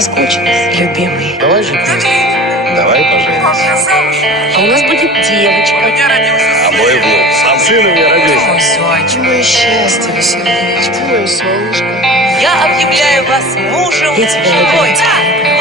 соскучилась, любимый. Давай жить вместе. Давай поженимся. А у нас будет девочка. А мой внук. Сын у меня родился. Мой зайчик. Мое счастье, сердечко. Мое солнышко. Я объявляю вас мужем Я тебя и женой. люблю.